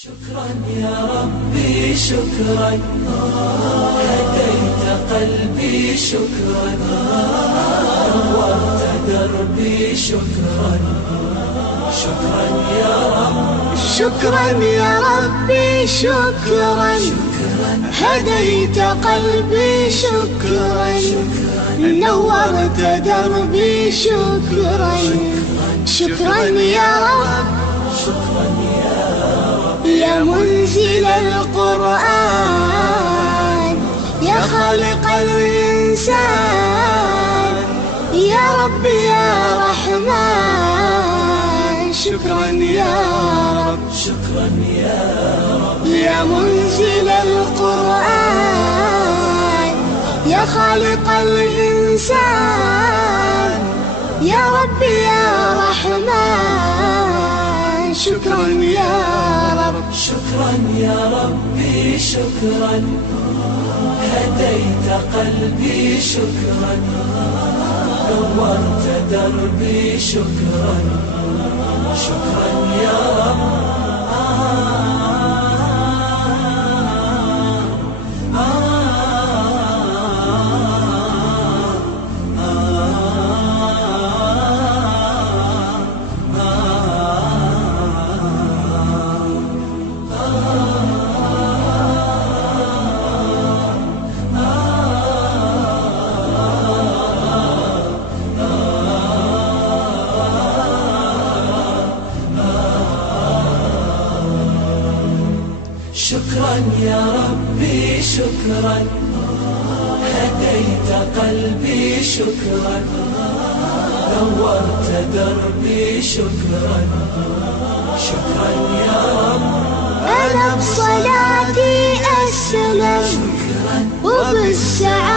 شكرا يا ربي شكرا، هديت قلبي شكرا، نورت دربي شكرا. شكرا يا رب، شكرا يا ربي شكرا، هديت قلبي شكرا، نورت دربي شكرا. شكرا يا رب، شكرا يا رب، يا منزل القرآن، يا خالق الإنسان، يا رب يا رحمن. شكرا يا رب، شكرا يا رب، يا منزل القرآن، يا خالق الإنسان، يا رب يا رحمن. شكرا يا رب، شكرا يا ربي شكرا، هديت قلبي شكرا، نورت دربي شكرا. شكرا يا رب، شكرا يا ربي شكرا، هديت قلبي شكرا، نورت دربي شكرا. شكرا يا رب، أنا بصلاتي أسلم، وبالسعادة